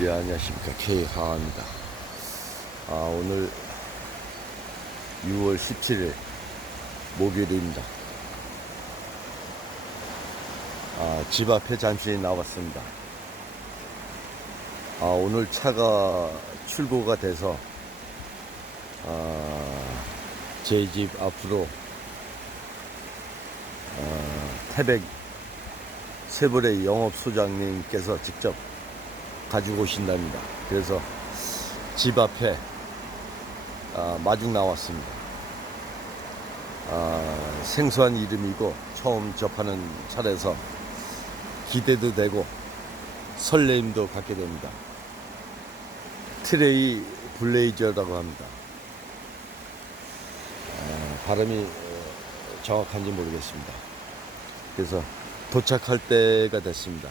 예, 안녕하십니까. K 하입니다 아, 오늘 6월 17일 목요일입니다. 아, 집 앞에 잠시 나왔습니다. 아, 오늘 차가 출고가 돼서, 아, 제 집 앞으로, 아, 태백 세벌의 영업소장님께서 직접 가지고 오신답니다. 그래서 집 앞에 아, 마중 나왔습니다. 아, 생소한 이름이고 처음 접하는 차례서 기대도 되고 설레임도 갖게 됩니다. 트레이 블레이저라고 합니다. 아, 발음이 어, 정확한지 모르겠습니다. 그래서 도착할 때가 됐습니다.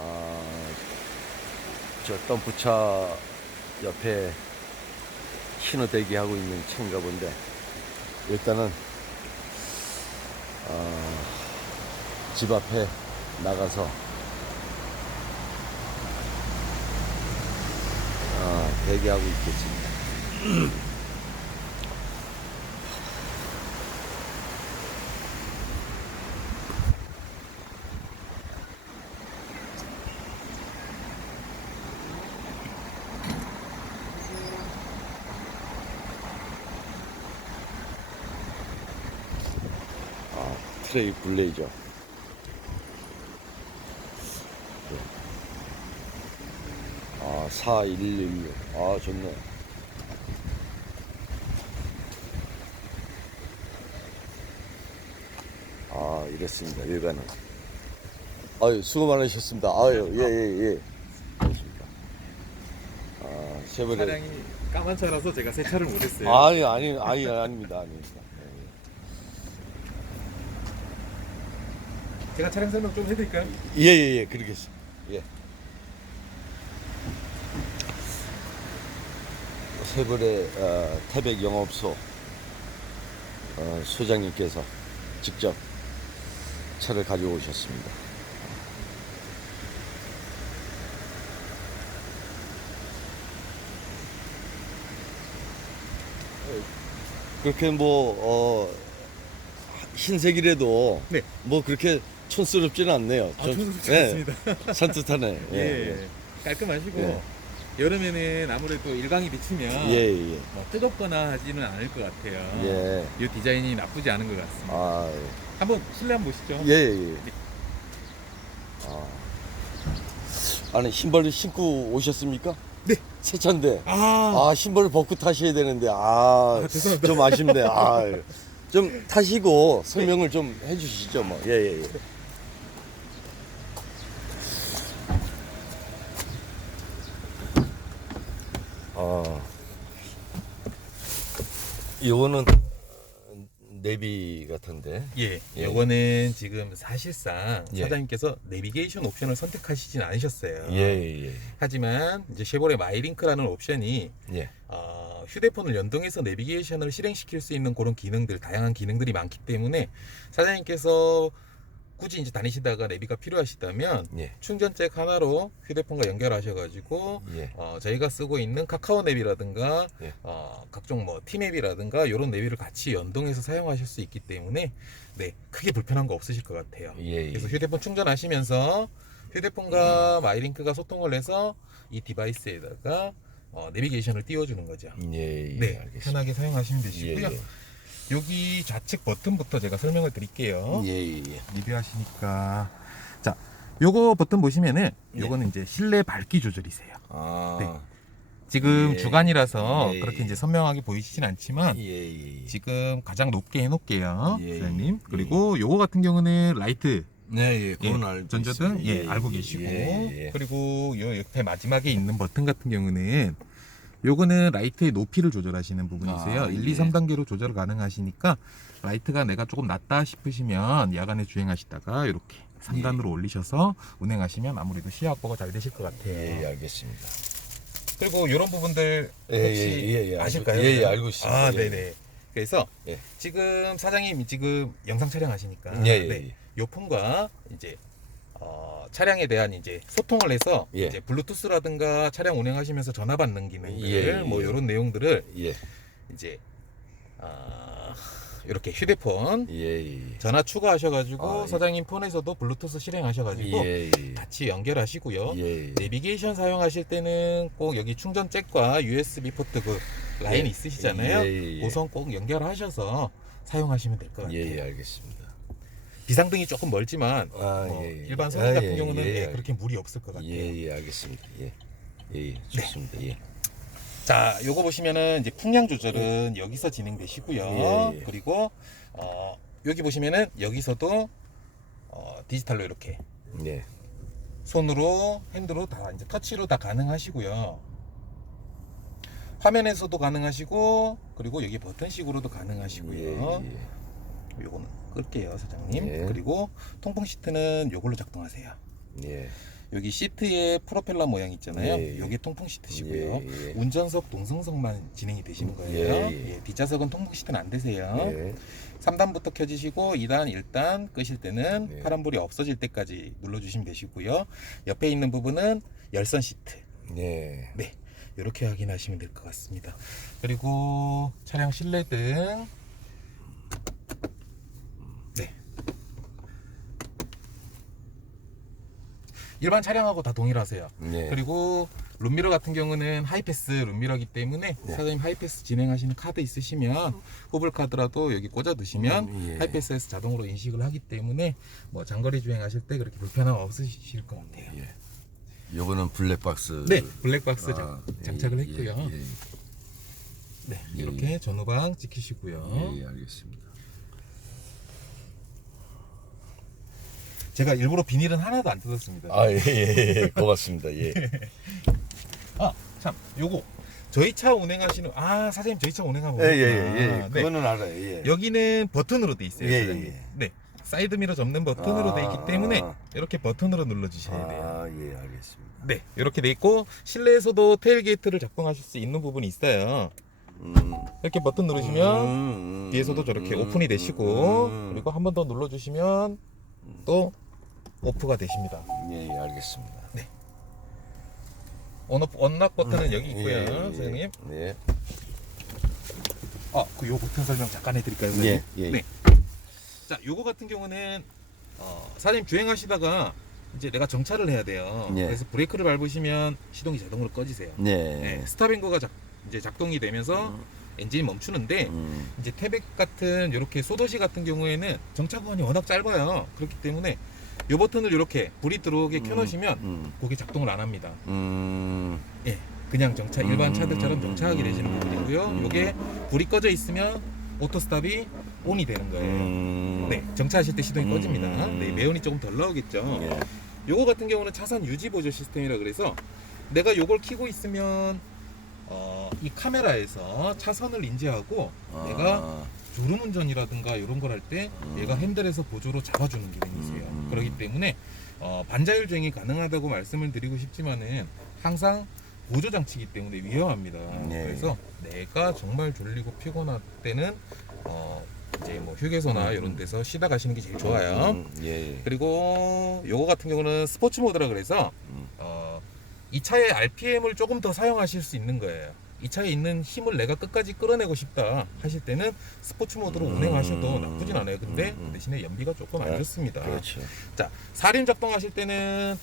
아, 저 덤프차 옆에 신호 대기하고 있는 차인가 본데 일단은 어, 집 앞에 나가서 어, 대기하고 있겠습니다. 아, 트레이 블레이저. 네. 아, 4116. 아, 좋네. 아, 이랬습니다. 일간은. 아유, 수고 많으셨습니다. 아유, 예, 예, 예. 그렇습니다. 아, 쉐보레. 차량이 까만 차라서 제가 세차를 못했어요. 아니, 아니, 아니, 아닙니다. 아닙니다. 제가 차량 설명 좀 해드릴까요? 예, 예, 예, 그러겠습니다. 예. 세벌의 어, 태백 영업소 어, 소장님께서 직접 차를 가지고 오셨습니다. 그렇게 뭐 어, 흰색이라도 네. 뭐 그렇게 촌스럽지는 않네요. 아, 좀- 촌스럽지 예, 않습니다. 산뜻하네. 예, 예, 깔끔하시고 예. 여름에는 아무래도 일광이 비치면 예, 예. 예. 뭐 뜨겁거나 하지는 않을 것 같아요. 예. 이 디자인이 나쁘지 않은 것 같습니다. 아, 한번 실내 한번 보시죠. 예, 예. 예. 아. 아니, 신발을 신고 오셨습니까? 네. 세차인데. 아, 아, 신발을 벗고 타셔야 되는데. 아, 아, 죄송합니다. 좀 아쉽네. 아, 좀 타시고 설명을 좀 해주시죠, 뭐. 예, 예, 예. 요거는 내비 같은데. 예. 예. 요거는 지금 사실상 예. 사장님께서 내비게이션 옵션을 선택하시진 않으셨어요. 예, 예, 하지만 이제 쉐보레 마이링크라는 옵션이 예. 어, 휴대폰을 연동해서 내비게이션을 실행시킬 수 있는 그런 기능들, 다양한 기능들이 많기 때문에 사장님께서 굳이 이제 다니시다가 내비가 필요하시다면 예, 충전잭 하나로 휴대폰과 연결하셔가지고 예. 어, 저희가 쓰고 있는 카카오 내비라든가 예. 어, 각종 뭐 티맵이라든가 이런 내비를 같이 연동해서 사용하실 수 있기 때문에 네 크게 불편한 거 없으실 것 같아요. 예, 예. 그래서 휴대폰 충전하시면서 휴대폰과 마이링크가 소통을 해서 이 디바이스에다가 어, 내비게이션을 띄워주는 거죠. 예, 예. 네, 알겠습니다. 편하게 사용하시면 예, 되시고요. 예. 여기 좌측 버튼부터 제가 설명을 드릴게요. 예, 예, 예. 리뷰하시니까 자, 요거 버튼 보시면은 네. 요거는 이제 실내 밝기 조절이세요. 아, 네. 지금 예. 주간이라서 예, 그렇게 예. 이제 선명하게 보이시진 않지만 예, 예, 예. 지금 가장 높게 해놓을게요, 예, 사장님. 예. 그리고 요거 같은 경우는 라이트 네, 예, 예, 그건 알고 전조등. 예, 알고 계시고 예, 예. 그리고 요 옆에 마지막에 있는 버튼 같은 경우는 요거는 라이트의 높이를 조절하시는 부분이세요. 아, 1, 2, 예. 3단계로 조절 가능하시니까 라이트가 내가 조금 낮다 싶으시면 야간에 주행하시다가 이렇게 3단으로 올리셔서 운행하시면 아무래도 시야 확보가 잘 되실 것 같아요. 예, 예, 알겠습니다. 그리고 이런 부분들 예, 혹시 예, 예, 예, 아실까요? 예, 예, 알고 있습니다. 아, 예, 네네. 그래서 예. 지금 사장님이 지금 영상 촬영하시니까 예, 예, 네, 요 폰과 이제 어, 차량에 대한 이제 소통을 해서 예. 이제 블루투스라든가 차량 운행하시면서 전화 받는 기능들 예, 예. 뭐 이런 내용들을 예. 이제 아, 이렇게 휴대폰 예. 예. 전화 추가하셔가지고 아, 예. 사장님 폰에서도 블루투스 실행하셔가지고 예. 같이 연결하시고요. 예. 내비게이션 사용하실 때는 꼭 여기 충전 잭과 USB 포트 그 라인 예. 있으시잖아요. 예, 예, 예. 우선 꼭 연결하셔서 사용하시면 될 것 같아요. 예, 예, 알겠습니다. 비상등이 조금 멀지만 아, 어, 예, 예. 일반 성인 아, 같은 예, 경우는 예, 예, 그렇게 무리 없을 것 같아요. 예, 예, 알겠습니다. 예. 예, 예, 좋습니다. 예. 자, 요거 보시면은 이제 풍량 조절은 여기서 진행되시고요. 예, 예. 그리고 어, 여기 보시면은 여기서도 어, 디지털로 이렇게 예. 손으로 핸드로 다 이제 터치로 다 가능하시고요. 화면에서도 가능하시고 그리고 여기 버튼식으로도 가능하시고요. 예, 예. 요거는 끌게요, 사장님. 예. 그리고 통풍 시트는 요걸로 작동하세요. 예. 여기 시트에 프로펠러 모양 있잖아요. 예, 예. 요게 통풍 시트시고요. 예, 예. 운전석, 동승석만 진행이 되시는 거예요. 예, 예. 예, 뒷좌석은 통풍 시트는 안 되세요. 예. 3단부터 켜주시고 2단, 1단 끄실 때는 네. 파란불이 없어질 때까지 눌러주시면 되시고요. 옆에 있는 부분은 열선 시트. 예. 네, 이렇게 확인하시면 될 것 같습니다. 그리고 차량 실내 등. 네. 일반 차량하고 다 동일하세요. 예. 그리고 룸미러 같은 경우는 하이패스 룸미러기 때문에 네. 사장님 하이패스 진행하시는 카드 있으시면 후불 카드라도 여기 꽂아 두시면 음, 예. 하이패스에서 자동으로 인식을 하기 때문에 뭐 장거리 주행하실 때 그렇게 불편함 없으실 것 같아요. 예. 요거는 블랙박스. 네, 블랙박스 아, 장, 예, 장착을 예, 했고요. 예, 네, 예, 이렇게 전후방 찍히시고요. 예, 예, 알겠습니다. 제가 일부러 비닐은 하나도 안 뜯었습니다. 아, 예, 예, 예. 고맙습니다. 예. 아, 참, 요거 저희 차 운행하시는 아 사장님 저희 차 운행하고 예, 예, 예. 예. 네. 그거는 알아요. 예. 여기는 버튼으로 돼 있어요. 예, 사장님. 예. 네. 사이드 미러 접는 버튼으로 아, 돼 있기 때문에 아. 이렇게 버튼으로 눌러 주셔야 돼요. 아, 예, 알겠습니다. 네. 이렇게 돼 있고 실내에서도 테일게이트를 작동하실 수 있는 부분이 있어요. 음. 이렇게 버튼 누르시면 음, 음, 뒤에서도 저렇게 음, 오픈이 되시고 음, 그리고 한 번 더 눌러 주시면 또 오프가 되십니다. 예, 예, 알겠습니다. 언업 언락 버튼은 여기 있고요, 예, 예, 사장님. 예. 아, 그 요 버튼 설명 잠깐 해드릴까요, 예, 사장님? 예. 네. 자, 요거 같은 경우는 어, 사장님 주행하시다가 이제 내가 정차를 해야 돼요. 예. 그래서 브레이크를 밟으시면 시동이 자동으로 꺼지세요. 네. 네, 스탑앤고가 작, 이제 작동이 되면서 엔진이 멈추는데 음. 이제 태백 같은 이렇게 소도시 같은 경우에는 정차 구간이 워낙 짧아요. 그렇기 때문에 요 버튼을 이렇게 불이 들어오게 켜놓으시면 음. 그게 작동을 안 합니다. 음. 예, 그냥 정차 일반 음. 차들처럼 정차하게 되시는 부분이고요. 음. 요게 불이 꺼져 있으면 오토 스탑이 온이 되는 거예요. 음. 네, 정차하실 때 시동이 음. 꺼집니다. 네, 매연이 조금 덜 나오겠죠. 예. 요거 같은 경우는 차선 유지 보조 시스템이라 그래서 내가 요걸 켜고 있으면 어, 이 카메라에서 차선을 인지하고 내가 아. 졸음 운전이라든가 이런 걸 할때 음. 얘가 핸들에서 보조로 잡아주는 기능이 있어요. 음. 그렇기 때문에 어, 반자율 주행이 가능하다고 말씀을 드리고 싶지만은 항상 보조 장치이기 때문에 위험합니다. 네. 그래서 내가 정말 졸리고 피곤할 때는 어, 이제 뭐 휴게소나 음. 이런 데서 쉬다 가시는 게 제일 좋아요. 음, 예. 그리고 요거 같은 경우는 스포츠 모드라 그래서 음. 어, 이 차의 RPM을 조금 더 사용하실 수 있는 거예요. 이 차에 있는 힘을 내가 끝까지 끌어내고 싶다 하실 때는 스포츠 모드로 음. 운행하셔도 나쁘진 않아요. 근데 음, 음. 대신에 연비가 조금 안 네, 좋습니다. 그렇죠. 자, 사륜 작동하실 때는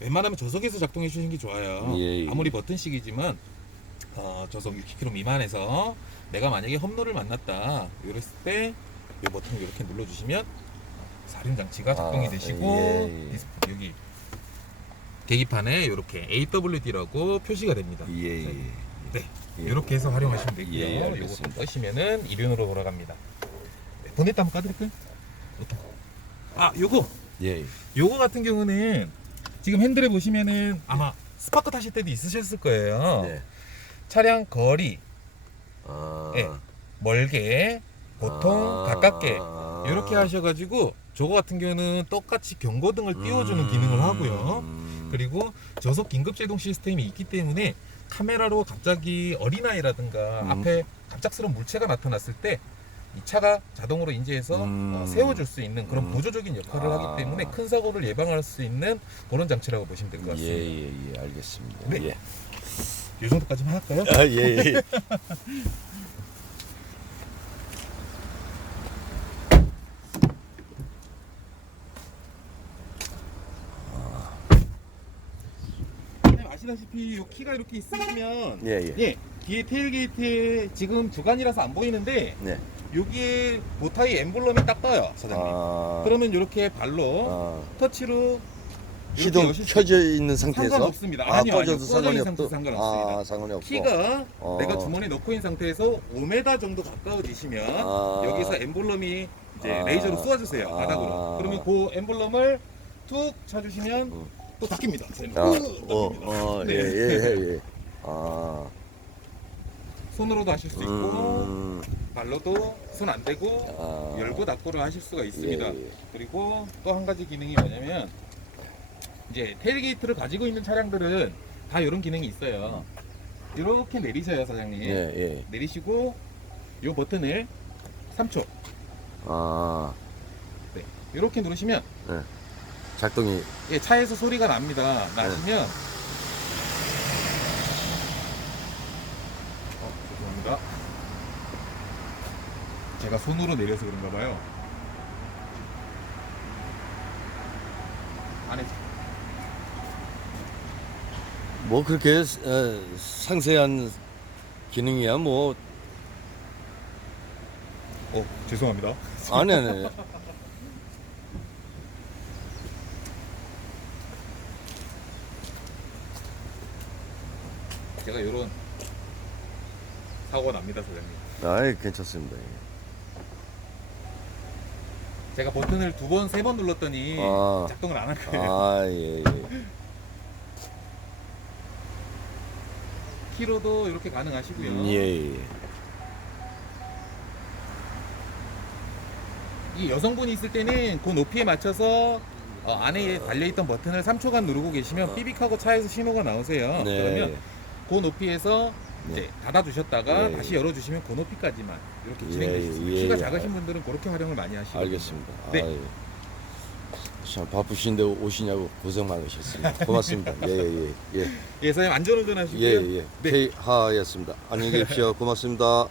웬만하면 저속에서 작동해 주시는 게 좋아요. 예, 예. 아무리 버튼식이지만 어, 저속 60km 미만에서 내가 만약에 험로를 만났다 이랬을 때 이 버튼을 이렇게 눌러주시면 사륜 장치가 작동이 아, 되시고 예, 예. 디스플레이 여기 계기판에 이렇게 AWD라고 표시가 됩니다. 예, 예. 네, 예. 이렇게 해서 활용하시면 되고요. 예, 예, 이거 알겠습니다. 끄시면은 이륜으로 돌아갑니다. 네, 보넷 한번 까드릴까요? 거? 아, 요거 예. 요거 같은 경우는 지금 핸들에 보시면은 아마 스파크 타실 때도 있으셨을 거예요. 네. 차량 거리 아. 예. 멀게 보통 아. 가깝게 아. 이렇게 하셔가지고 저거 같은 경우는 똑같이 경고등을 띄워주는 음. 기능을 하고요. 음. 그리고 저속 긴급 제동 시스템이 있기 때문에 카메라로 갑자기 어린아이라든가 음. 앞에 갑작스러운 물체가 나타났을 때 이 차가 자동으로 인지해서 음. 어, 세워줄 수 있는 그런 음. 보조적인 역할을 아. 하기 때문에 큰 사고를 예방할 수 있는 그런 장치라고 보시면 될 것 같습니다. 예예 예, 알겠습니다. 네. 예. 이 정도까지만 할까요? 아, 예, 예. 아시다시피 이 키가 이렇게 있으시면 예, 예. 예, 뒤에 테일게이트에 지금 주간이라서 안 보이는데 네. 여기에 보타이 엠블럼이 딱 떠요, 사장님. 아, 그러면 이렇게 발로 아, 터치로 이렇게 시동 여실 수 켜져 있는 상태에서 상관없습니다. 아, 아니요, 아니요. 꺼져도 꺼져 상관이 있는 상태 없고. 상관없습니다. 아, 상관이 없고. 키가 어. 내가 주머니에 넣고 있는 상태에서 5m 정도 가까워지시면 아. 여기서 엠블럼이 이제 아. 레이저로 쏘아주세요 아. 바닥으로 그러면 그 엠블럼을 툭 쳐주시면 음. 또 닫힙니다 선생님. 아, 또 어, 닫힙니다. 어, 네. 예, 예, 예. 아, 손으로도 하실 수 있고 음, 발로도 손 안 대고 아, 열고 닫고를 하실 수가 있습니다 예, 예. 그리고 또 한 가지 기능이 뭐냐면 이제 테일게이트를 가지고 있는 차량들은 다 이런 기능이 있어요 이렇게 내리셔요 사장님 예, 예. 내리시고 이 버튼을 3초 아, 이렇게 누르시면 작동이 예, 차에서 소리가 납니다. 나시면 어, 죄송합니다. 제가 손으로 내려서 그런가 봐요. 안에 뭐 그렇게 어, 상세한 기능이야 뭐 어 죄송합니다. 아니 아니 아니. 제가 이런 사고가 납니다, 사장님. 아이 괜찮습니다. 제가 버튼을 두 번, 세 번 눌렀더니 아. 작동을 안 한 거예요. 아, 예, 예. 키로도 이렇게 가능하시고요. 음, 예, 예. 이 여성분이 있을 때는 그 높이에 맞춰서 어, 안에 달려있던 버튼을 3초간 누르고 계시면 삐빅하고 차에서 신호가 나오세요. 네. 그러면 그 높이에서 네. 이제 닫아두셨다가 네. 다시 열어주시면 그 높이까지만 이렇게 예, 진행되십니다. 예, 키가 예. 작으신 분들은 그렇게 활용을 많이 하시고 알겠습니다. 네. 아유, 참 바쁘신데 오시냐고 고생 많으셨습니다. 고맙습니다. 예, 예, 예. 예, 선생님 안전운전 예, 하시고요. 예. 예. 네. K하였습니다. 안녕히 계십시오. 고맙습니다.